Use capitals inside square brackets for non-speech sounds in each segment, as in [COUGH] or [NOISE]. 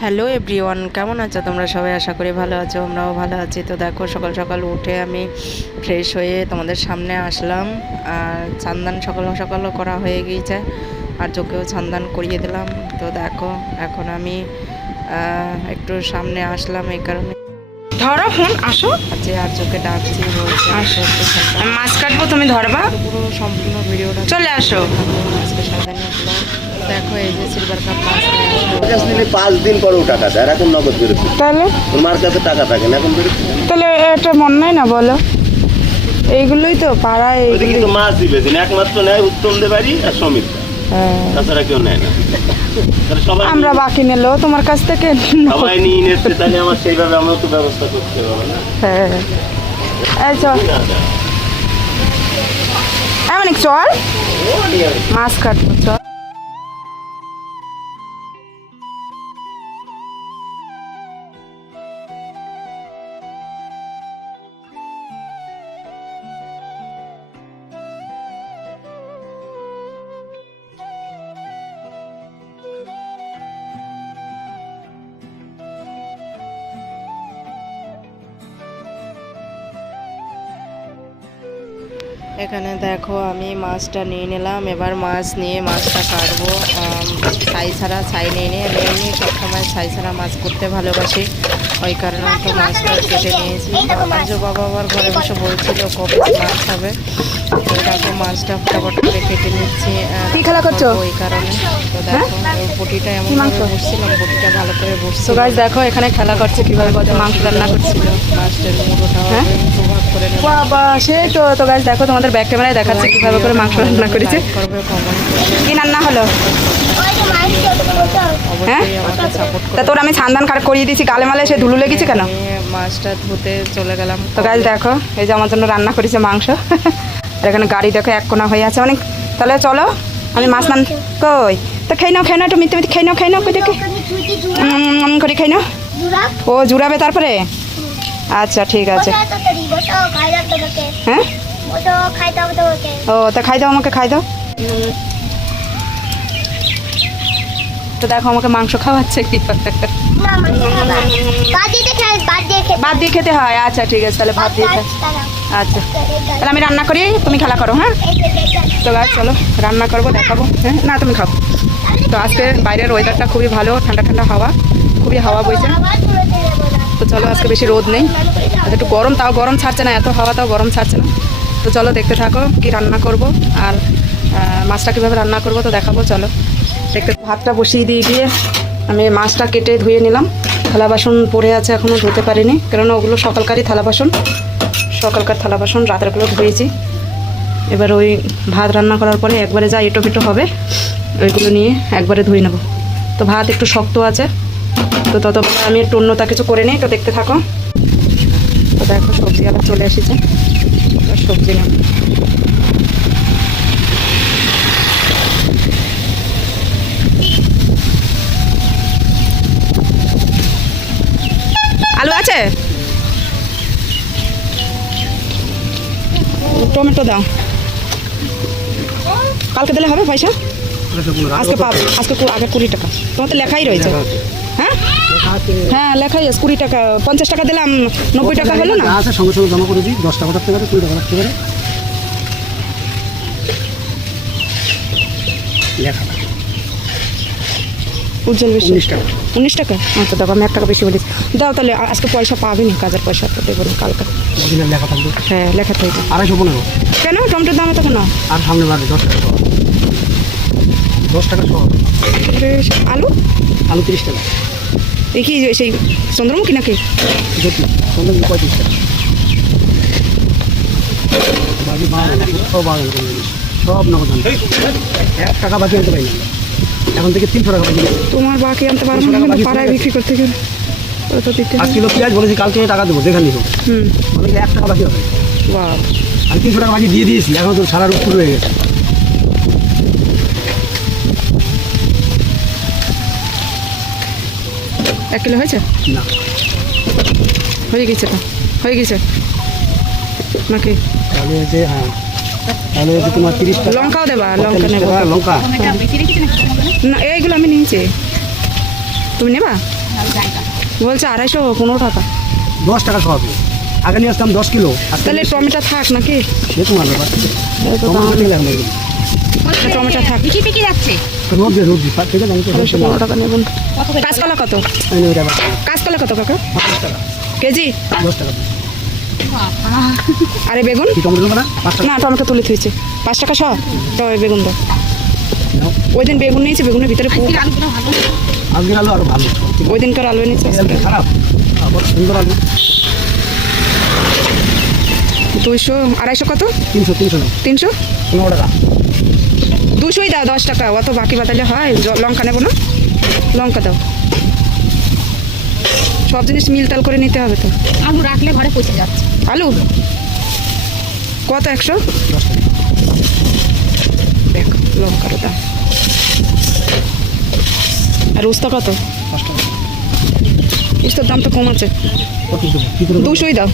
Hello everyone কেমন আছো তোমরা? সবাই আশা করি ভালো আছো আমরাও ভালো আছি। তো দেখো সকাল সকাল উঠে আমি ফ্রেশ হয়ে তোমাদের সামনে আসলাম। আর চান্দান সকাল সকালও করা হয়ে গিয়েছে আর চোখেও চান্দান করিয়ে দিলাম। তো দেখো এখন আমি একটু সামনে আসলাম এই কারণে। ধরো ফোন আসো। আছে আর চোখে ডাকছি বলছে মাছ কাটবো তুমি ধরবা। পুরো সম্পূর্ণ ভিডিওটা চলে আসো। আজকে সাবধানে আসলাম। দেখো এই যে সিলভার কাপ মাছ নিয়ে আসলো কাছে নিলে পাঁচ দিন পরেও টাকা দেয়। আর এখন নগদ বেরোচ্ছে। তাহলে? তোমার কাছে টাকা থাকে না এখন বেরোচ্ছে। তাহলে এটা মন নাই না বলো? এইগুলোই তো পাড়ায় কিন্তু মাছ দিবেছেন একমাত্র নেয় উত্তম দেবাড়ি আর সমীর হ্যাঁ। তাছাড়া কেউ নেয় না। আমরা বাকি নিলেও তোমার কাছ থেকে। সবাই নিয়ে নিচ্ছে তাহলে আমার সেইভাবে তো ব্যবস্থা করতে হবে না। হ্যাঁ। এই চল। এমন চল। মাছ কাটবো চল। এখানে দেখো আমি মাছটা নিয়ে নিলাম। এবার মাছ নিয়ে মাছটা কাটবো। ছাই ছাড়া ছাই নিয়ে নিয়ে আমি এমনি সবসময় ছাই ছাড়া মাছ করতে ভালোবাসি। ওই কারণে তো মাছটা কেটে নিয়েছি। আজ বাবা আবার ঘরে বসে বলছিল কবে মাছ হবে? তো দেখো মাছটা ফটাফট করে কেটে নিচ্ছি। খেলা করছ? ওই কারণে। তো দেখো ওই বটিটা এমন বসছিলাম বটিটা ভালো করে গাছ দেখো এখানে খেলা করছে কীভাবে মাংস রান্না করছিল। মাছটার মুড়োটাও হ্যাঁ? প্রভাব করে নেব বাবা সে তো তো গাছ দেখো তোমাদের ব্যাক ক্যামেরায় দেখাচ্ছে কীভাবে করে মাংস রান্না করেছে। কি রান্না হলো? হ্যাঁ? তা তোর আমি ছান্দান কাট করিয়ে দিয়েছি গালে মালে সে ধুলো লেগেছে কেন? মাছটা ধুতে চলে গেলাম। তো গাছ দেখো এই যে আমার জন্য রান্না করেছে মাংস। [LAUGHS] আর এখানে গাড়ি দেখো এক কোনা হয়ে আছে। অনেক তাহলে চলো আমি মাছ মান কই? তো খেয়ে নাও খেয়ে নাও একটু মিথ্যে মিথ্যে খেয়ে নাও খেয়ে নাও কই দেখে করে খেয়ে নাও। ও জুড়াবে তারপরে? আচ্ছা ঠিক আছে। হ্যাঁ? ও তা খাই দাও আমাকে খাই দাও। তো দেখো আমাকে মাংস খাওয়াচ্ছে কি ভাত দিয়ে খেতে হয় আচ্ছা ঠিক আছে তাহলে ভাত দিয়ে খাই। আচ্ছা তাহলে আমি রান্না করি তুমি খেলা করো হ্যাঁ? তো গাছ চলো রান্না করব দেখাবো হ্যাঁ? না তুমি খাও। তো আজকে বাইরের ওয়েদারটা খুবই ভালো ঠান্ডা ঠান্ডা হাওয়া খুবই হাওয়া বইছে। চলো, আজকে বেশি রোদ নেই। একটু গরম, তাও গরম ছাড়ছে না, এত হাওয়া তাও গরম ছাড়ছে না। তো চলো, দেখতে থাকো কি রান্না করব আর মাছটা কীভাবে রান্না করব তো দেখাবো, চলো। দেখতে, ভাতটা বসিয়ে দিয়ে গিয়ে আমি মাছটা কেটে ধুয়ে নিলাম। থালা বাসন পড়ে আছে এখনও ধুতে পারিনি, কেননা ওগুলো সকালকারই থালা বাসন। সকালকার থালা বাসন, রাতেরগুলো ধুয়েছি। এবার ওই ভাত রান্না করার পরে একবারে যা এটো পেটো হবে, ওইগুলো নিয়ে একবারে ধুয়ে নেব। তো ভাত একটু শক্ত আছে। তো ততক্ষণ আমি একটু অন্যতা কিছু করে নিই তো দেখতে থাকো। তো দেখো সবজি আবার চলে এসেছে। সবজি নেব। আলু আছে? টমেটো দাও। কালকে দিলে হবে পয়সা? আজকে পাবো আজকে আগে কুড়ি টাকা। তোমার তো লেখাই রয়েছে। হ্যাঁ? হ্যাঁ লেখাই আছে কুড়ি টাকা পঞ্চাশ টাকা দিলাম নব্বই টাকা হলো না? আছে সঙ্গে সঙ্গে জমা করে দিই দশ টাকা রাখতে পারে কুড়ি টাকা রাখতে পারে লেখা উজ্জ্বল বেশি উনিশ টাকা। উনিশ টাকা? আচ্ছা দেখো আমি এক টাকা বেশি বলেছি। দাও তাহলে আজকে পয়সা পাবি না কাজের পয়সা তো দেবো কালকে। লেখা থাকবে। হ্যাঁ লেখা থাকবে। আড়াইশো পনেরো। কেন? টমেটোর দাম এত কেন? আর সামনে বাড়বে দশ টাকা। দশ টাকা আলু? আলু তিরিশ টাকা এই কি সেই চন্দ্রমুখী নাকি? জ্যোতি সন্ধ্যে পঁয়ত্রিশ টাকা বাকি বারো সব বারো সব নগদ এক টাকা বাকি আনতে পারি এখন থেকে তিনশো টাকা বাকি। তোমার বাকি আনতে পারব না পাড়ায় বিক্রি করতে গেলে। পাঁচ কিলো পেঁয়াজ বলেছি কালকে টাকা দেবো। দেখে নিব। হুম। এক টাকা বাকি হবে। আমি তিনশো টাকা বাকি দিয়ে দিয়েছি। এখন তো সারা রূপ শুরু হয়ে গেছে। এক কিলো হয়েছে? না। হয়ে গেছে তো। হয়ে গেছে। নাকি? হ্যাঁ। তোমার তিরিশ টাকা। লঙ্কাও দেবা লঙ্কা নেব। লঙ্কা। না এইগুলো আমি নিয়েছি। তুমি নেবা? বলছে আড়াইশো পনেরো টাকা। দশ টাকা খাওয়াবে। আগে নিয়ে আসতাম দশ কিলো তাহলে টমেটো থাক নাকি? সে তোমার ব্যাপার টমেটো দাম। নিয়ে টমেটো থাক। বিকি বিকি যাচ্ছে। পনেরো টাকা নেবেন কাঁচকলা কত? কাঁচকলা কত কাকা? কেজি? দশ টাকা আরে বেগুন? না, টমেটো তুলে থুয়েছে পাঁচ টাকা সব? তো বেগুন দাও ওই দিন বেগুন নিয়েছে, বেগুনের ভিতরে আজকের ওই দিনকার আলু এনেছে খারাপ সুন্দর আলু দুইশো, আড়াইশো কত? তিনশো তিনশো। তিনশো? পনেরো টাকা দুশোই দাও দশ টাকা। অত বাকি বাতালে হয়? লঙ্কা নেব না? লঙ্কা দাও। সব জিনিস মিলতাল করে নিতে হবে তো। আলু রাখলে ঘরে পচে যাচ্ছে। আলু? কত একশো? দশ দেখ লঙ্কার দাম আর উস্তা কত? উস্তার দাম তো কম আছে। কত দেবো কী করে বলব? দুশোই দাও।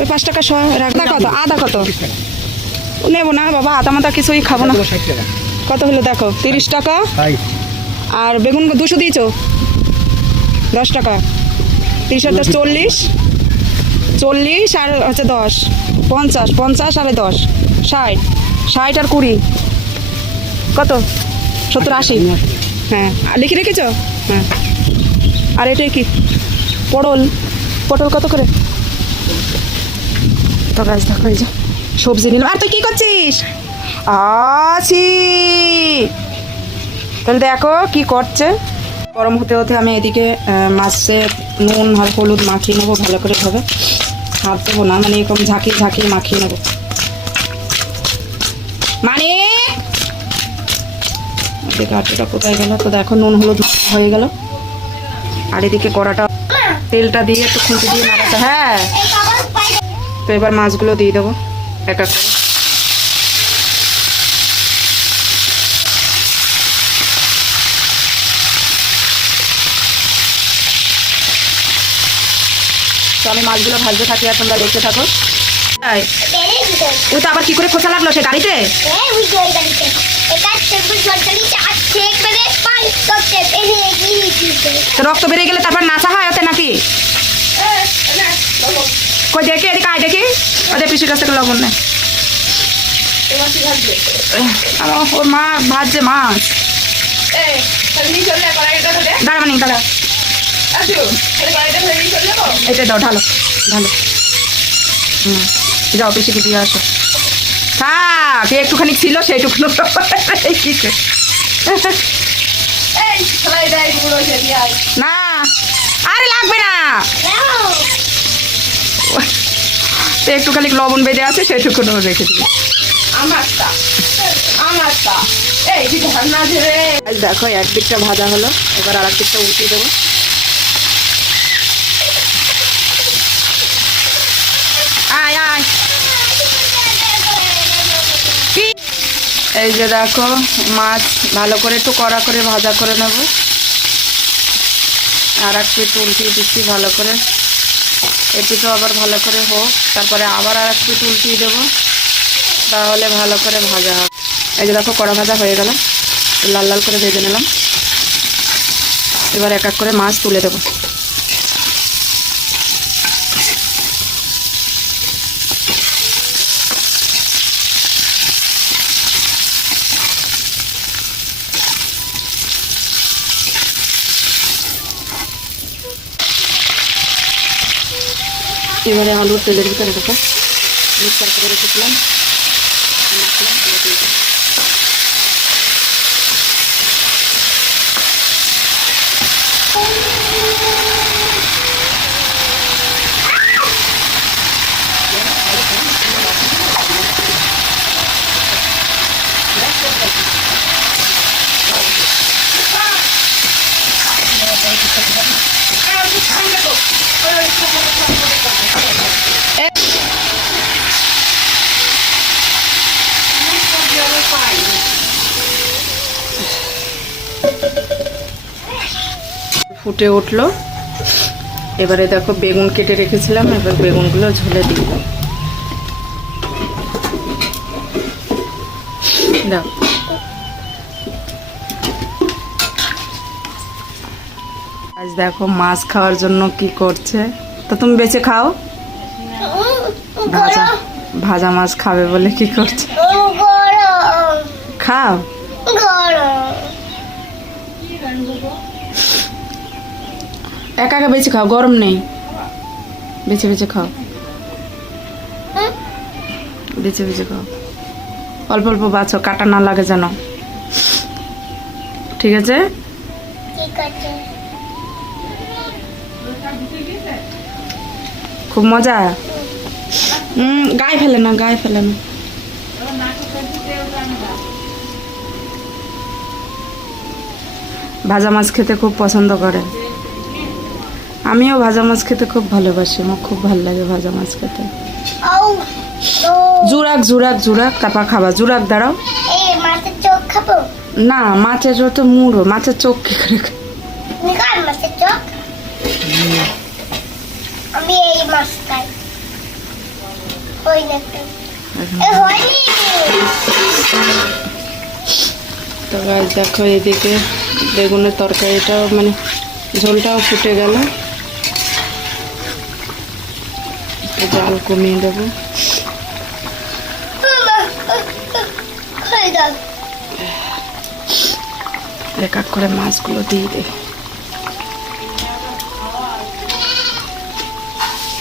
ওই পাঁচ টাকা শ রাখ। কত? আদা কত? নেব না বাবা আদা মাদা কিছুই খাব না। কত হলো দেখো তিরিশ টাকা। আর বেগুন দুশো দিয়েছ? দশ টাকা। তিরিশ আর দশ চল্লিশ। চল্লিশ আর হচ্ছে দশ। পঞ্চাশ পঞ্চাশ আর দশ। ষাট। ষাট আর কুড়ি। কত? সত্তর আশি। হ্যাঁ। আর লিখে রেখেছো? হ্যাঁ। আর এটাই কি? পটল। পটল কত করে? তো গাছ দেখো এই যে। সবজি নিলাম। আর তুই কি করছিস? আছি। তাহলে দেখো কি করছে। গরম হতে হতে আমি এদিকে মাছে নুন আর হলুদ মাখিয়ে নেব, ভালো করে ভাবে হাত দেবো না মানে এরকম ঝাঁকিয়ে ঝাঁকিয়ে মাখিয়ে নেব। মানে! আটটা কোথায় গেল? তো দেখো নুন হলুদ হয়ে গেল। আর এদিকে কড়াটা তেলটা দিয়ে একটু খুঁটি দিয়ে নাড়াতে হ্যাঁ। তো এবার মাছগুলো দিয়ে দেবো। এক এক তো আমি মাছগুলো ভাজতে থাকি আর তোমরা দেখতে থাকো। ওই তো আবার কি করে খোঁচা লাগল সে গাড়িতে? তো রক্ত বেরিয়ে গেলে তারপর নাচা হয় ওতে নাকি? কই দেখি এদিকে আয় দেখি। ওদের পিসির কাছ থেকে লবণ আমার ওর মা ভাজছে মাছ। দাঁড়া মানে দাঁড়া। এটা দাও ঢালো ঢালো। হুম যাও পিসিকে দিয়ে আসো। থাক একটুখানি ছিল সেইটুকু এই কি না আরে লাগবে না। তো একটুখানি লবণ বেঁধে আছে সেটুকু রেখে দিবি। দেখো এক দিকটা ভাজা হলো এবার আর এক দিকটা উঠিয়ে দেবো। আয় আয়। এই যে দেখো মাছ ভালো করে একটু কড়া করে ভাজা করে নেব। আর একটু একটু উল্টিয়ে দিচ্ছি ভালো করে। এপিটো আবার ভালো করে হোক। তারপরে আবার আর একটু উল্টিয়ে দেবো। তাহলে ভালো করে ভাজা হবে। এই যে দেখো কড়া ভাজা হয়ে গেল। লাল লাল করে ভেজে নিলাম। এবার এক এক করে মাছ তুলে দেবো। এবারে আলুর তেলের ভিতরে এটাকে মিক্সার করে রেখেছিলাম রাখলাম, তুলে দিয়েছি। ফুটে উঠল। এবারে দেখো বেগুন কেটে রেখেছিলাম এবার বেগুনগুলো ঝোলে দিই। দাও। আজ দেখো মাছ খাওয়ার জন্য কি করছে। তো তুমি বেঁচে খাও। ভাজা ভাজা মাছ খাবে বলে কি করছে? খাও। একা একা বেঁচে খাও গরম নেই। বেছে বেছে খাও। বেছে বেছে খাও। অল্প অল্প বাছো কাটা না লাগে যেন। ঠিক আছে? খুব মজা? হুম গায়ে ফেলে না গায়ে ফেলে না। ভাজা মাছ খেতে খুব পছন্দ করে। আমিও ভাজা মাছ খেতে খুব ভালোবাসি, আমার খুব ভালো লাগে ভাজা মাছ খেতে। জুরাক জুরাক জুরাক, তারপর খাবা। জুরাক, দাঁড়াও। না, মাছের তো মুড়ো, মাছের চোখ কি করে তো দেখো এদিকে বেগুনের তরকারিটাও মানে ঝোলটাও ফুটে গেল একটু জাল কমিয়ে দেবো এক এক করে মাছগুলো দিয়ে দেবে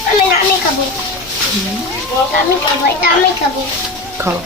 আমি আমি খাব আমি খাব খাব খাও